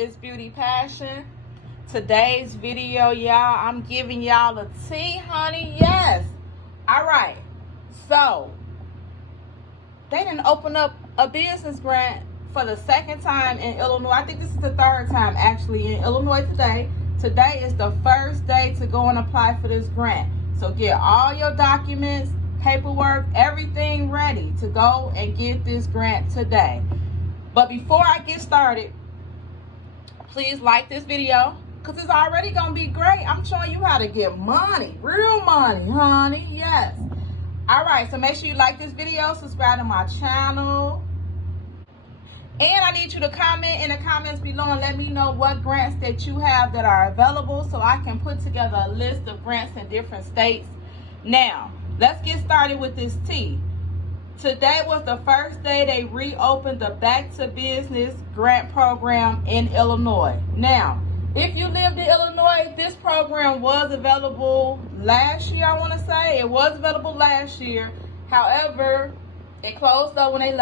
It's Beauty Passion. Today's video, y'all, I'm giving y'all a tea, honey. Yes. All right. So, they didn't open up a business grant for the second time in Illinois. I think this is the third time, actually, in Illinois today. Today is the first day to go and apply for this grant. So, get all your documents, paperwork, everything ready to go and get this grant today. But before I get started, please like this video because it's already going to be great. I'm showing you how to get money, real money, honey. Yes. All right, so make sure you like this video, subscribe to my channel. And I need you to comment in the comments below and let me know what grants that you have that are available so I can put together a list of grants in different states. Now, let's get started with this tea. Today was the first day they reopened the Back to Business grant program in Illinois. Now, if you lived in Illinois, this program was available last year, I want to say. It was available last year. However, it closed up when they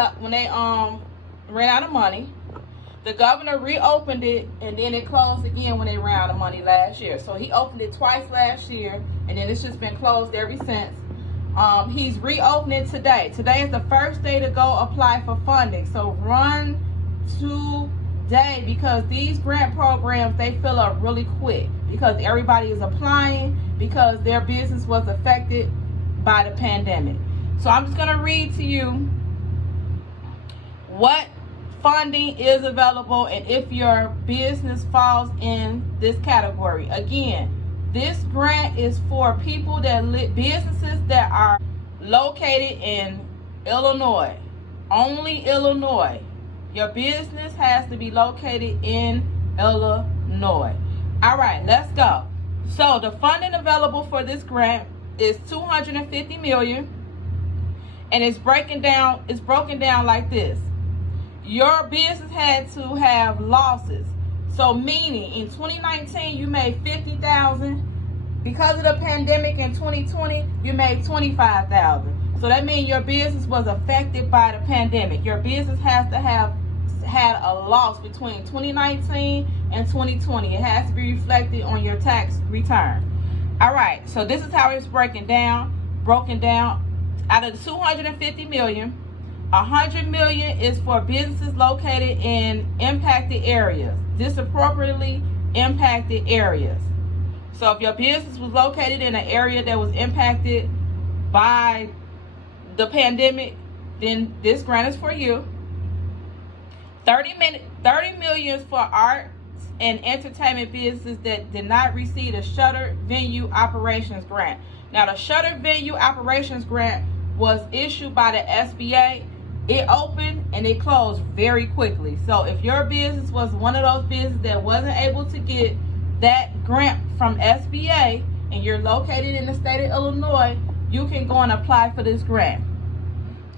ran out of money. The governor reopened it, and then it closed again when they ran out of money last year. So he opened it twice last year, and then it's just been closed ever since. He's reopening today. Today is the first day to go apply for funding. So run today because these grant programs, they fill up really quick because everybody is applying because their business was affected by the pandemic. So I'm just going to read to you what funding is available and if your business falls in this category. Again, this grant is for people businesses that are located in Illinois. Only Illinois. Your business has to be located in Illinois. All right, let's go. So the funding available for this grant is $250 million, and it's broken down like this. Your business had to have losses. So meaning in 2019 you made $50,000. Because of the pandemic in 2020, you made $25,000. So that means your business was affected by the pandemic. Your business has to have had a loss between 2019 and 2020. It has to be reflected on your tax return. All right, so this is how it's broken down. Out of the $250 million, $100 million is for businesses located in impacted areas, disproportionately impacted areas. So if your business was located in an area that was impacted by the pandemic, then this grant is for you. $30 million is for arts and entertainment businesses that did not receive a Shuttered Venue Operations Grant. Now, the Shuttered Venue Operations Grant was issued by the SBA. It opened and it closed very quickly. So if your business was one of those businesses that wasn't able to get that grant from SBA and you're located in the state of Illinois, you can go and apply for this grant.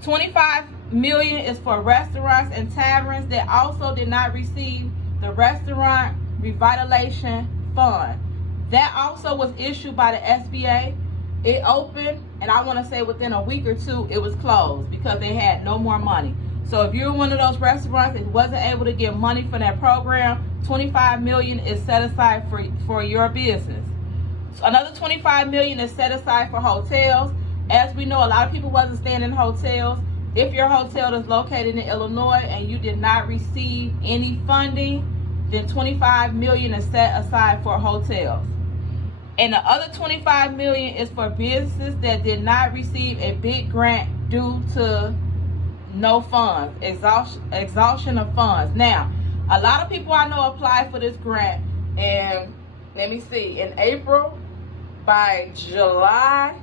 $25 million is for restaurants and taverns that also did not receive the Restaurant Revitalization Fund. That also was issued by the SBA. It opened, and I want to say within a week or two, it was closed because they had no more money. So if you're one of those restaurants that wasn't able to get money for that program, $25 million is set aside for your business. So another $25 million is set aside for hotels. As we know, a lot of people wasn't staying in hotels. If your hotel is located in Illinois and you did not receive any funding, then $25 million is set aside for hotels. And the other $25 million is for businesses that did not receive a big grant due to no funds, exhaustion of funds. Now, a lot of people I know applied for this grant, and let me see, in April, by July,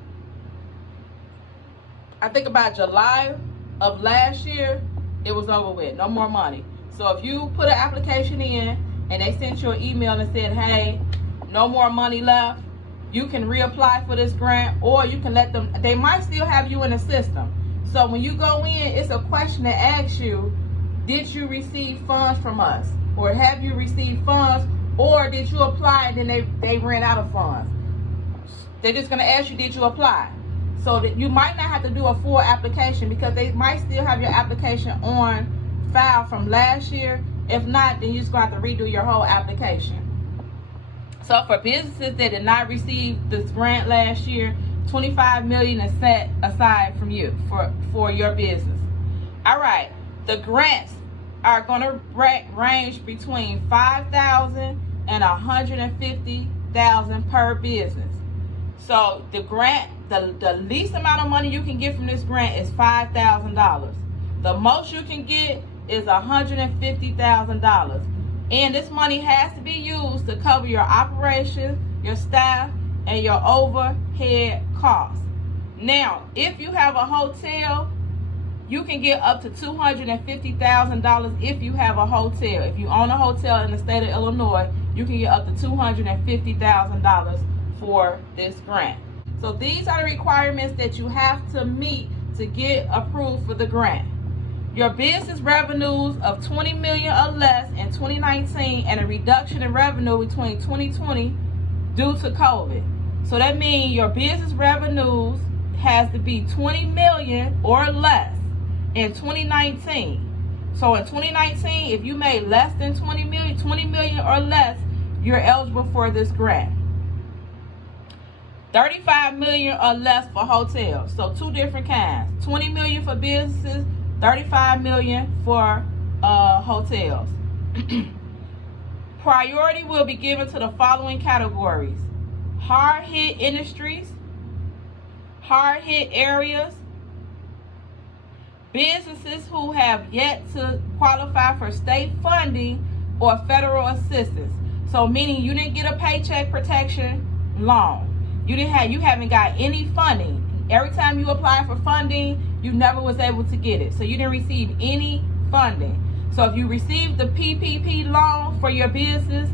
I think about July of last year, it was over with, no more money. So if you put an application in and they sent you an email and said, hey, no more money left, you can reapply for this grant, or you can let them, they might still have you in the system. So when you go in, it's a question that asks you, did you receive funds from us? Or have you received funds? Or did you apply and then they ran out of funds? They're just going to ask you, did you apply? So that you might not have to do a full application because they might still have your application on file from last year If not, then you're just going to have to redo your whole application. So for businesses that did not receive this grant last year, $25 million is set aside from you for your business. All right, the grants are going to range between $5,000 and $150,000 per business. So the grant, the least amount of money you can get from this grant is $5,000. The most you can get is $150,000. And this money has to be used to cover your operations, your staff, and your overhead costs. Now, if you have a hotel, you can get up to $250,000 if you have a hotel. If you own a hotel in the state of Illinois, you can get up to $250,000 for this grant. So these are the requirements that you have to meet to get approved for the grant. Your business revenues of $20 million or less in 2019 and a reduction in revenue between 2020 due to COVID. So that means your business revenues has to be $20 million or less in 2019. So in 2019, if you made less than $20 million or less, you're eligible for this grant. $35 million or less for hotels. So two different kinds. $20 million for businesses, $35 million for hotels. Priority will be given to the following categories: hard-hit industries, hard-hit areas, businesses who have yet to qualify for state funding or federal assistance. So meaning you didn't get a Paycheck Protection loan. You haven't got any funding. Every time you apply for funding, you never was able to get it. So you didn't receive any funding. So if you received the PPP loan for your business,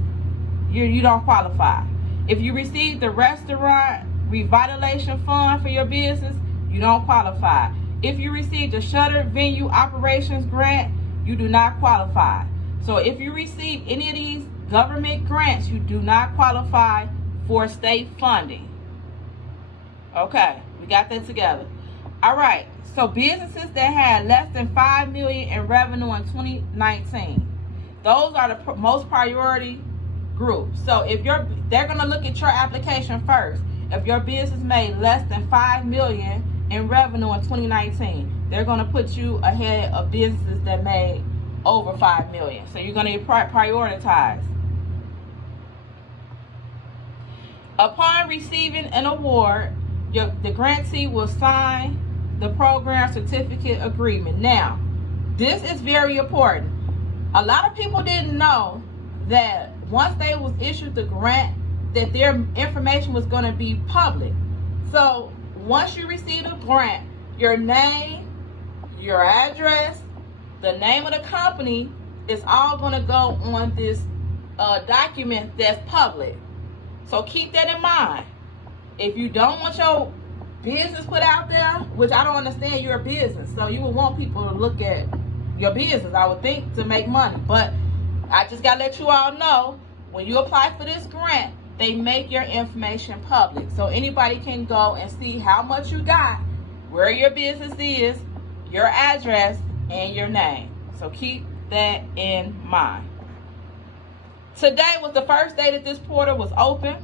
you don't qualify. If you received the Restaurant Revitalization Fund for your business, you don't qualify. If you received the Shuttered Venue Operations Grant, you do not qualify. So if you receive any of these government grants, you do not qualify for state funding. Okay, we got that together. All right, so businesses that had less than $5 million in revenue in 2019, those are the most priority group. So if they're going to look at your application first. If your business made less than $5 million in revenue in 2019, they're going to put you ahead of businesses that made over $5 million. So you're going to prioritize. Upon receiving an award, the grantee will sign the program certificate agreement. Now, this is very important. A lot of people didn't know that once they was issued the grant, that their information was going to be public. So once you receive a grant, your name, your address, the name of the company is all going to go on this document that's public. So keep that in mind. If you don't want your business put out there, which I don't understand, you're a business, so you would want people to look at your business, I would think, to make money. But I just got to let you all know, when you apply for this grant, they make your information public. So anybody can go and see how much you got, where your business is, your address, and your name. So keep that in mind. Today was the first day that this portal was open.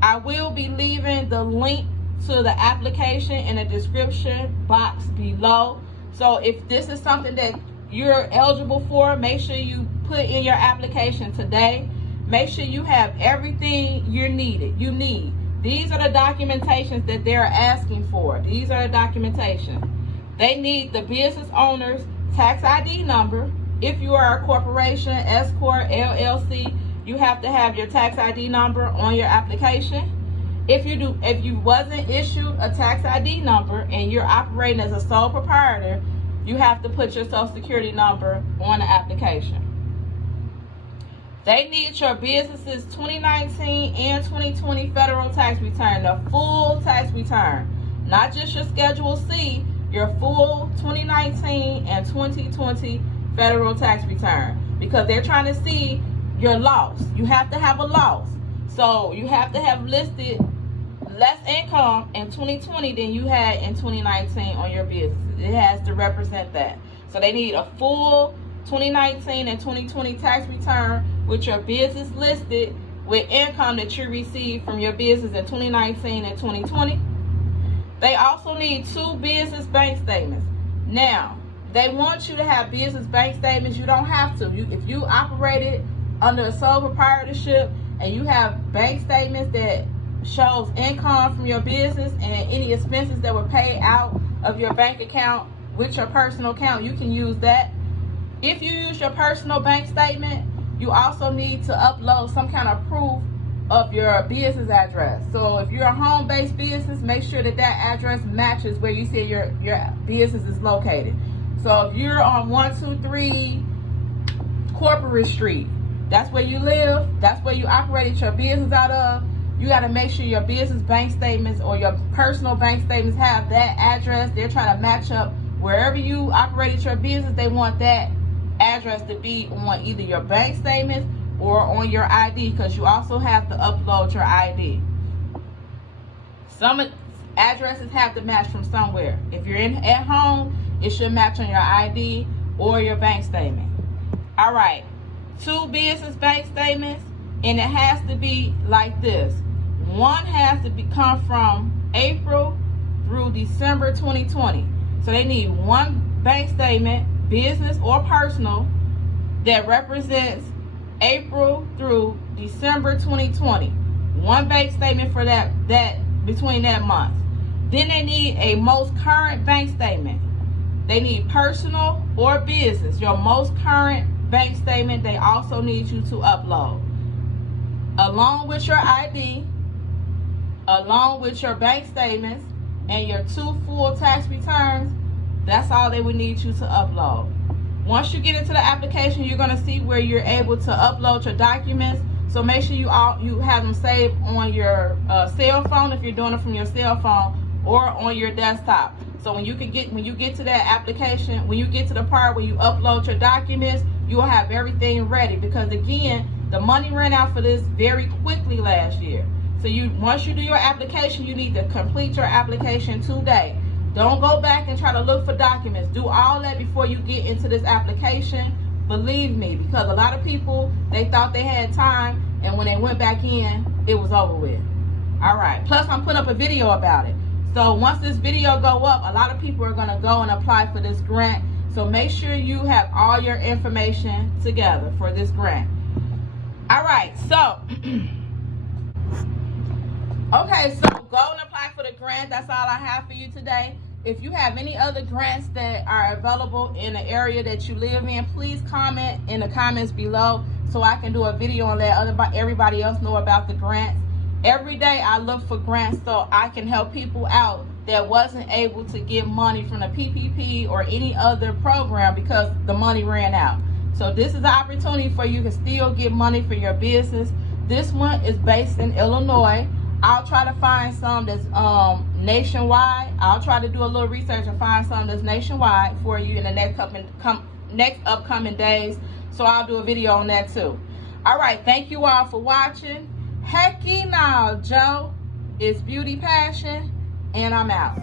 I will be leaving the link to the application in the description box below. So if this is something that you're eligible for, make sure you put in your application today. Make sure you have everything you need. These are the documentations that they're asking for. These are the documentation. They need the business owner's tax ID number. If you are a corporation, S Corp, LLC, you have to have your tax ID number on your application. If you wasn't issued a tax ID number and you're operating as a sole proprietor, you have to put your Social Security number on the application. They need your business's 2019 and 2020 federal tax return, the full tax return, not just your Schedule C, your full 2019 and 2020 federal tax return, because they're trying to see your loss. You have to have a loss. So you have to have listed less income in 2020 than you had in 2019 on your business. It has to represent that. So they need a full 2019 and 2020 tax return with your business listed with income that you received from your business in 2019 and 2020. They also need 2 business bank statements. Now, they want you to have business bank statements. You don't have to. If you operated under a sole proprietorship and you have bank statements that shows income from your business and any expenses that were paid out of your bank account with your personal account, you can use that. If you use your personal bank statement, you also need to upload some kind of proof of your business address. So if you're a home-based business, make sure that address matches where you say your business is located. So if you're on 123 Corporate Street, that's where you live, that's where you operated your business out of, you got to make sure your business bank statements or your personal bank statements have that address. They're trying to match up wherever you operated your business. They want that address to be on either your bank statements or on your ID, because you also have to upload your ID. Some addresses have to match from somewhere. If you're at home, it should match on your ID or your bank statement. All right, 2 business bank statements, and it has to be like this. One has to come from April through December 2020. So they need 1 bank statement, business or personal, that represents April through December 2020. 1 bank statement for that between that month. Then they need a most current bank statement. They need personal or business. Your most current bank statement, they also need you to upload. Along with your ID, along with your bank statements, and your 2 full tax returns, that's all they would need you to upload. Once you get into the application, you're going to see where you're able to upload your documents. So make sure you have them saved on your cell phone if you're doing it from your cell phone, or on your desktop. So when you get to that application, when you get to the part where you upload your documents, you will have everything ready, because again, the money ran out for this very quickly last year. So once you do your application, you need to complete your application today. Don't go back and try to look for documents. Do all that before you get into this application. Believe me, because a lot of people, they thought they had time, and when they went back in, it was over with. All right. Plus, I'm putting up a video about it. So once this video go up, a lot of people are going to go and apply for this grant. So make sure you have all your information together for this grant. All right. So, okay, so go and apply for the grant. That's all I have for you today. If you have any other grants that are available in the area that you live in, please comment in the comments below so I can do a video on that. Everybody else know about the grants. Every day I look for grants so I can help people out that wasn't able to get money from the PPP or any other program because the money ran out. So this is an opportunity for you to still get money for your business. This one is based in Illinois. I'll try to find some that's nationwide. I'll try to do a little research and find some that's nationwide for you in the next upcoming days. So I'll do a video on that too. All right, thank you all for watching. Hecky now, Joe. It's Beauty Passion, and I'm out.